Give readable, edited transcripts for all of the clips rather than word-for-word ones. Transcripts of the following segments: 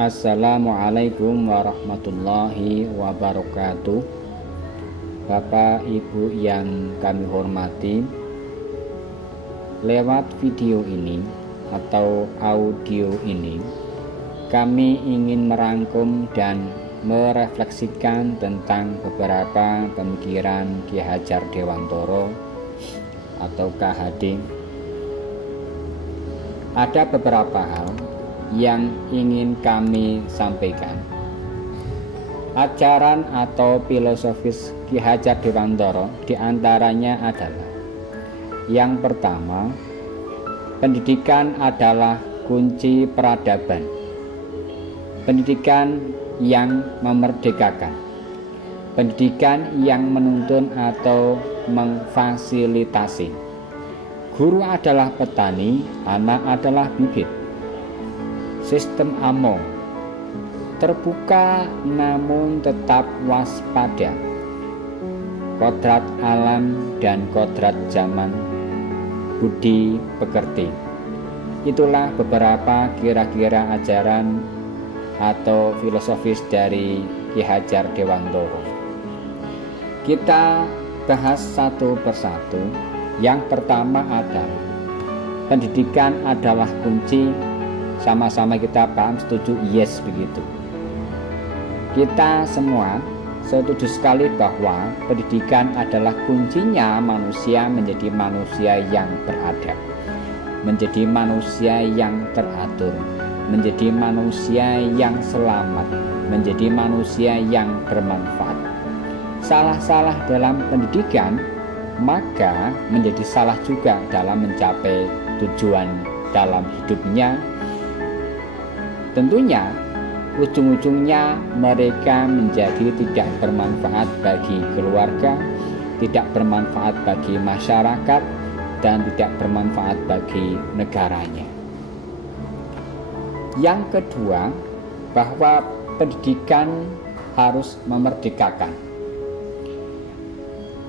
Assalamualaikum warahmatullahi wabarakatuh. Bapak Ibu yang kami hormati, lewat video ini atau audio ini kami ingin merangkum dan merefleksikan tentang beberapa pemikiran Ki Hajar Dewantara atau KHD. Ada beberapa hal yang ingin kami sampaikan. Ajaran atau filosofis Ki Hajar Dewantara diantaranya adalah: yang pertama, pendidikan adalah kunci peradaban. Pendidikan yang memerdekakan, pendidikan yang menuntun atau memfasilitasi. Guru adalah petani, anak adalah bibit. Sistem Among, terbuka namun tetap waspada. Kodrat alam dan kodrat zaman, budi pekerti. Itulah beberapa kira-kira ajaran atau filosofis dari Ki Hajar Dewantara. Kita bahas satu persatu. Yang pertama adalah pendidikan adalah kunci. Sama-sama kita paham, setuju? Yes, begitu. Kita semua setuju sekali bahwa pendidikan adalah kuncinya manusia menjadi manusia yang beradab, menjadi manusia yang teratur, menjadi manusia yang selamat, menjadi manusia yang bermanfaat. Salah-salah dalam pendidikan, maka menjadi salah juga dalam mencapai tujuan dalam hidupnya. Tentunya ujung-ujungnya mereka menjadi tidak bermanfaat bagi keluarga, tidak bermanfaat bagi masyarakat, dan tidak bermanfaat bagi negaranya. Yang kedua, bahwa pendidikan harus memerdekakan.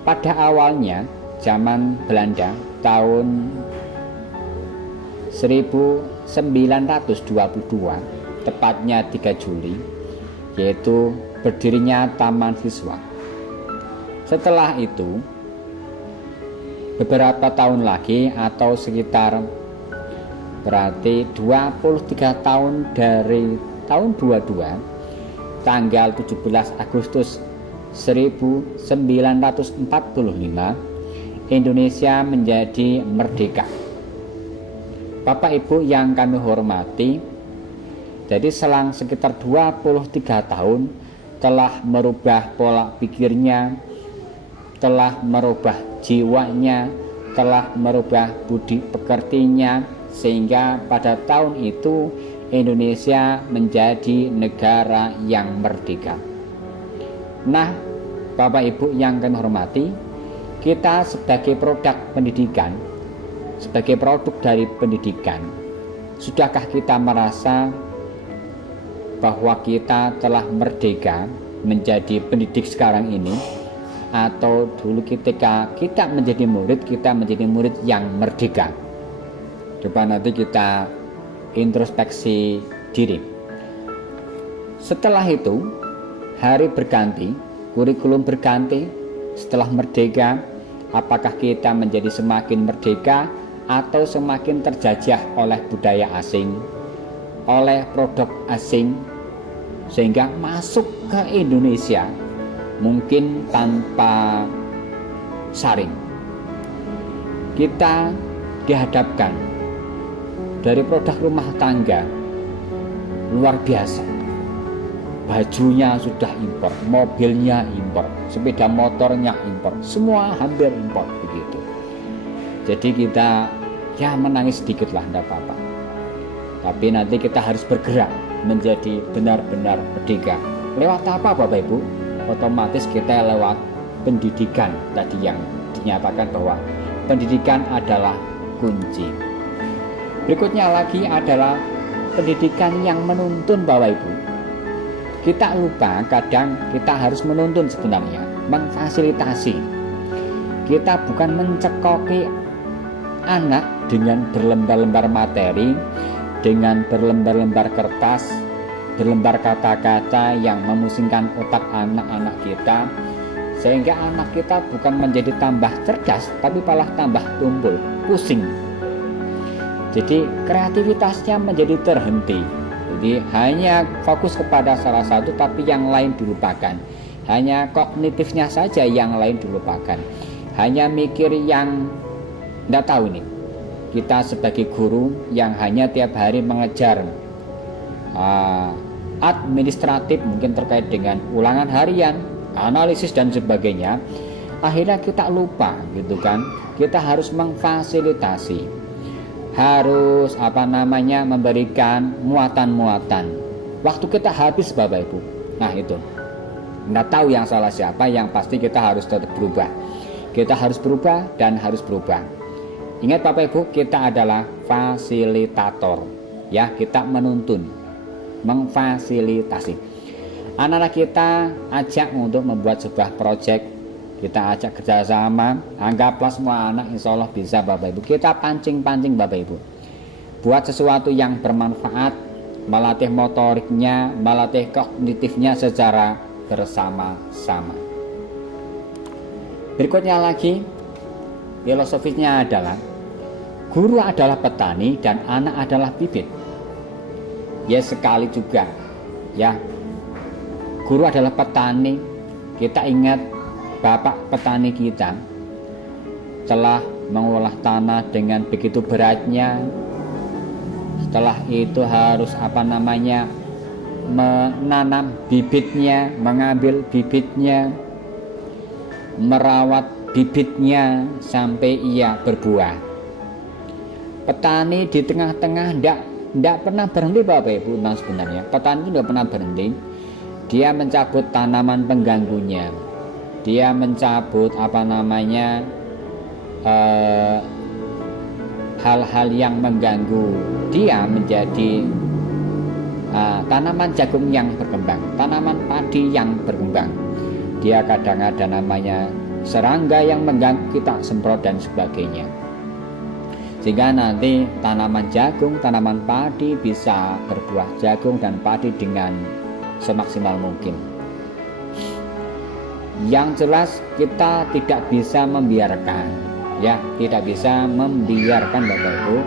Pada awalnya zaman Belanda tahun 1922, tepatnya 3 Juli, yaitu berdirinya Taman Siswa. Setelah itu, beberapa tahun lagi atau sekitar berarti 23 tahun dari tahun 22, tanggal 17 Agustus 1945, Indonesia menjadi merdeka. Bapak Ibu yang kami hormati, jadi selang sekitar 23 tahun telah merubah pola pikirnya, telah merubah jiwanya, telah merubah budi pekertinya, sehingga pada tahun itu Indonesia menjadi negara yang merdeka. Nah, Bapak Ibu yang kami hormati, kita sebagai produk pendidikan, sebagai produk dari pendidikan, sudahkah kita merasa bahwa kita telah merdeka menjadi pendidik sekarang ini? Atau dulu ketika kita menjadi murid, kita menjadi murid yang merdeka? Coba nanti kita introspeksi diri. Setelah itu, hari berganti, kurikulum berganti. Setelah merdeka, apakah kita menjadi semakin merdeka atau semakin terjajah oleh budaya asing, oleh produk asing, sehingga masuk ke Indonesia mungkin tanpa saring? Kita dihadapkan dari produk rumah tangga luar biasa. Bajunya sudah impor, mobilnya impor, sepeda motornya impor, semua hampir impor begitu. Jadi kita ya menangis sedikit lah, tidak apa-apa. Tapi nanti kita harus bergerak menjadi benar-benar merdeka. Lewat apa Bapak Ibu? Otomatis kita lewat pendidikan tadi yang dinyatakan bahwa pendidikan adalah kunci. Berikutnya lagi adalah pendidikan yang menuntun Bapak Ibu. Kita lupa kadang kita harus menuntun sebenarnya, memfasilitasi. Kita bukan mencekoki anak dengan berlembar-lembar materi, dengan berlembar-lembar kertas, berlembar kata-kata yang memusingkan otak anak-anak kita, sehingga anak kita bukan menjadi tambah cerdas tapi malah tambah tumpul, pusing. Jadi kreativitasnya menjadi terhenti. Jadi hanya fokus kepada salah satu tapi yang lain dilupakan. Hanya kognitifnya saja yang lain dilupakan. Hanya mikir yang tidak tahu nih. Kita sebagai guru yang hanya tiap hari mengejar administratif, mungkin terkait dengan ulangan harian, analisis dan sebagainya, akhirnya kita lupa gitu kan. Kita harus memfasilitasi, harus memberikan muatan-muatan. Waktu kita habis Bapak Ibu. Nah itu, nggak tahu yang salah siapa, yang pasti kita harus tetap berubah. Kita harus berubah dan harus berubah. Ingat Bapak Ibu, kita adalah fasilitator, ya, kita menuntun, memfasilitasi. Anak-anak kita ajak untuk membuat sebuah proyek, kita ajak kerjasama, anggaplah semua anak insya Allah bisa Bapak Ibu. Kita pancing-pancing Bapak Ibu, buat sesuatu yang bermanfaat, melatih motoriknya, melatih kognitifnya secara bersama-sama. Berikutnya lagi, filosofisnya adalah guru adalah petani dan anak adalah bibit. Ya sekali juga, ya, guru adalah petani. Kita ingat bapak petani kita telah mengolah tanah dengan begitu beratnya. Setelah itu harus menanam bibitnya, mengambil bibitnya, merawat bibitnya sampai ia berbuah. Petani di tengah-tengah tidak pernah berhenti Bapak Ibu. Nah sebenarnya petani itu tidak pernah berhenti. Dia mencabut tanaman pengganggunya, dia mencabut hal-hal yang mengganggu dia menjadi tanaman jagung yang berkembang, tanaman padi yang berkembang. Dia kadang ada serangga yang mengganggu, kita semprot dan sebagainya, sehingga nanti tanaman jagung, tanaman padi bisa berbuah jagung dan padi dengan semaksimal mungkin. Yang jelas kita tidak bisa membiarkan, ya, tidak bisa membiarkan Bapak Ibu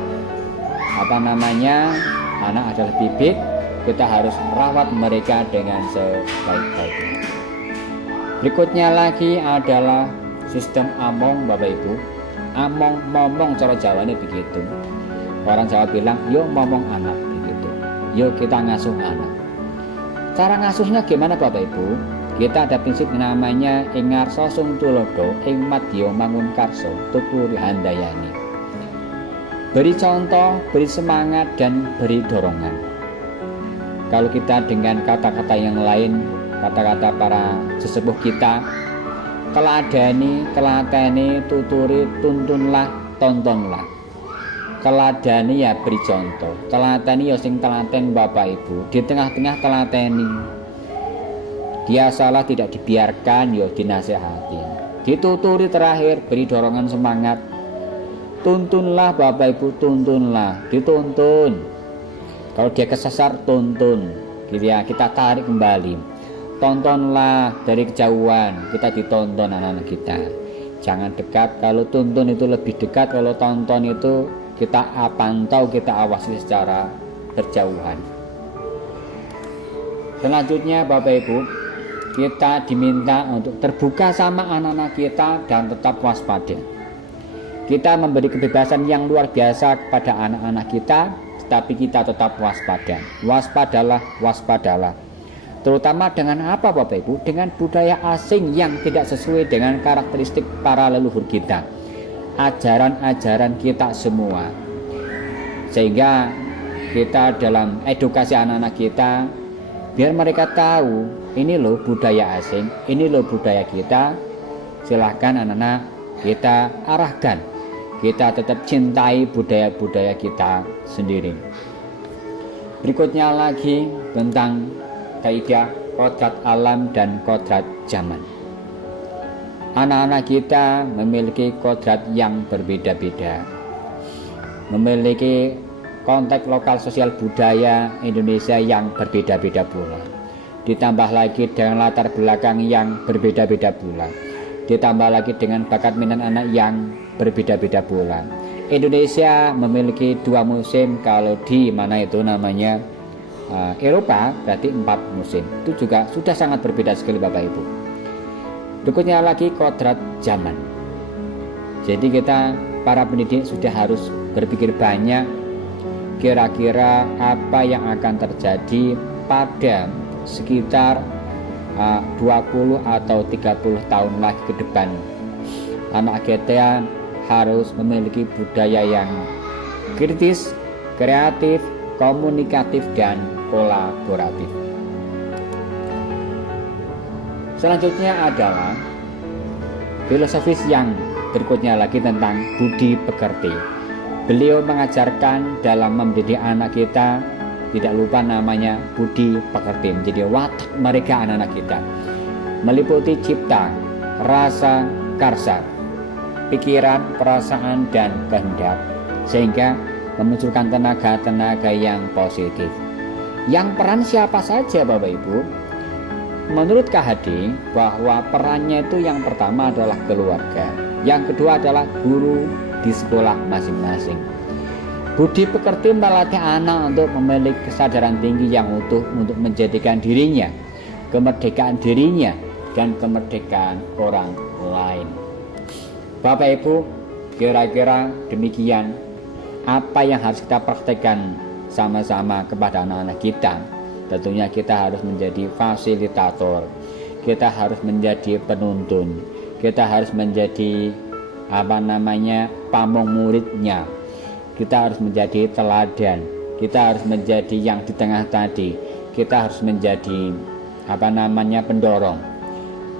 anak adalah bibit, kita harus merawat mereka dengan sebaik-baiknya. Berikutnya lagi adalah sistem among Bapak Ibu. Among momong cara Jawa ini begitu. Orang Jawa bilang yo momong anak begitu. Yo kita ngasuh anak. Cara ngasuhnya gimana Bapak Ibu? Kita ada prinsip namanya ingarso sung tulodo ing madya mangun karso tuturi handayani. Beri contoh, beri semangat dan beri dorongan. Kalau kita dengan kata-kata yang lain, kata-kata para sesepuh kita, teladani, telateni, tuturi, tuntunlah, tontonlah. Teladani ya beri contoh, telateni ya sing telaten Bapak Ibu, di tengah-tengah telateni. Dia salah tidak dibiarkan, ya dinasehati. Dituturi terakhir, beri dorongan semangat. Tuntunlah Bapak Ibu, tuntunlah, dituntun. Kalau dia kesasar, tuntun, gitu ya, kita tarik kembali. Tontonlah dari kejauhan, kita ditonton anak-anak kita. Jangan dekat, kalau tuntun itu lebih dekat, kalau tonton itu kita pantau, kita awasi secara berjauhan. Selanjutnya Bapak Ibu, kita diminta untuk terbuka sama anak-anak kita dan tetap waspada. Kita memberi kebebasan yang luar biasa kepada anak-anak kita, tetapi kita tetap waspada. Waspadalah, waspadalah. Terutama dengan apa Bapak Ibu? Dengan budaya asing yang tidak sesuai dengan karakteristik para leluhur kita, ajaran-ajaran kita semua. Sehingga kita dalam edukasi anak-anak kita, biar mereka tahu ini loh budaya asing, ini loh budaya kita. Silahkan anak-anak kita arahkan, kita tetap cintai budaya-budaya kita sendiri. Berikutnya lagi tentang kaidah kodrat alam dan kodrat zaman. Anak-anak kita memiliki kodrat yang berbeda-beda, memiliki konteks lokal sosial budaya Indonesia yang berbeda-beda pula. Ditambah lagi dengan latar belakang yang berbeda-beda pula. Ditambah lagi dengan bakat minat anak yang berbeda-beda pula. Indonesia memiliki 2 musim, kalau di mana itu namanya Eropa berarti 4 musim. Itu juga sudah sangat berbeda sekali Bapak Ibu. Berikutnya lagi kodrat zaman. Jadi kita para pendidik sudah harus berpikir banyak kira-kira apa yang akan terjadi pada sekitar 20 atau 30 tahun lagi ke depan. Anak kita harus memiliki budaya yang kritis, kreatif, komunikatif, dan kolaboratif. Selanjutnya adalah filosofis yang berikutnya lagi tentang budi pekerti. Beliau mengajarkan dalam mendidik anak kita, tidak lupa namanya budi pekerti, menjadi watak mereka anak-anak kita, meliputi cipta, rasa, karsa, pikiran, perasaan, dan kehendak, sehingga memunculkan tenaga-tenaga yang positif. Yang peran siapa saja Bapak Ibu? Menurut KHD bahwa perannya itu yang pertama adalah keluarga, yang kedua adalah guru di sekolah masing-masing. Budi pekerti melatih anak untuk memiliki kesadaran tinggi yang utuh untuk menjadikan dirinya, kemerdekaan dirinya, dan kemerdekaan orang lain. Bapak Ibu, kira-kira demikian apa yang harus kita praktekkan sama-sama kepada anak-anak kita. Tentunya kita harus menjadi fasilitator, kita harus menjadi penuntun, kita harus menjadi pamong muridnya, kita harus menjadi teladan, kita harus menjadi yang di tengah tadi, kita harus menjadi pendorong.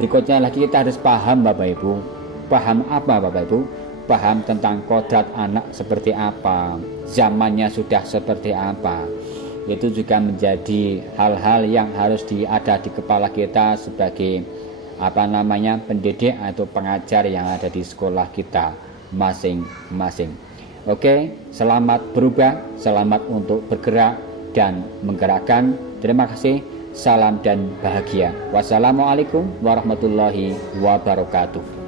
Berikutnya lagi kita harus paham Bapak Ibu. Paham apa Bapak Ibu? Paham tentang kodrat anak seperti apa, zamannya sudah seperti apa. Itu juga menjadi hal-hal yang harus ada di kepala kita sebagai pendidik atau pengajar yang ada di sekolah kita masing-masing. Oke, selamat berubah, selamat untuk bergerak dan menggerakkan. Terima kasih, salam dan bahagia. Wassalamualaikum warahmatullahi wabarakatuh.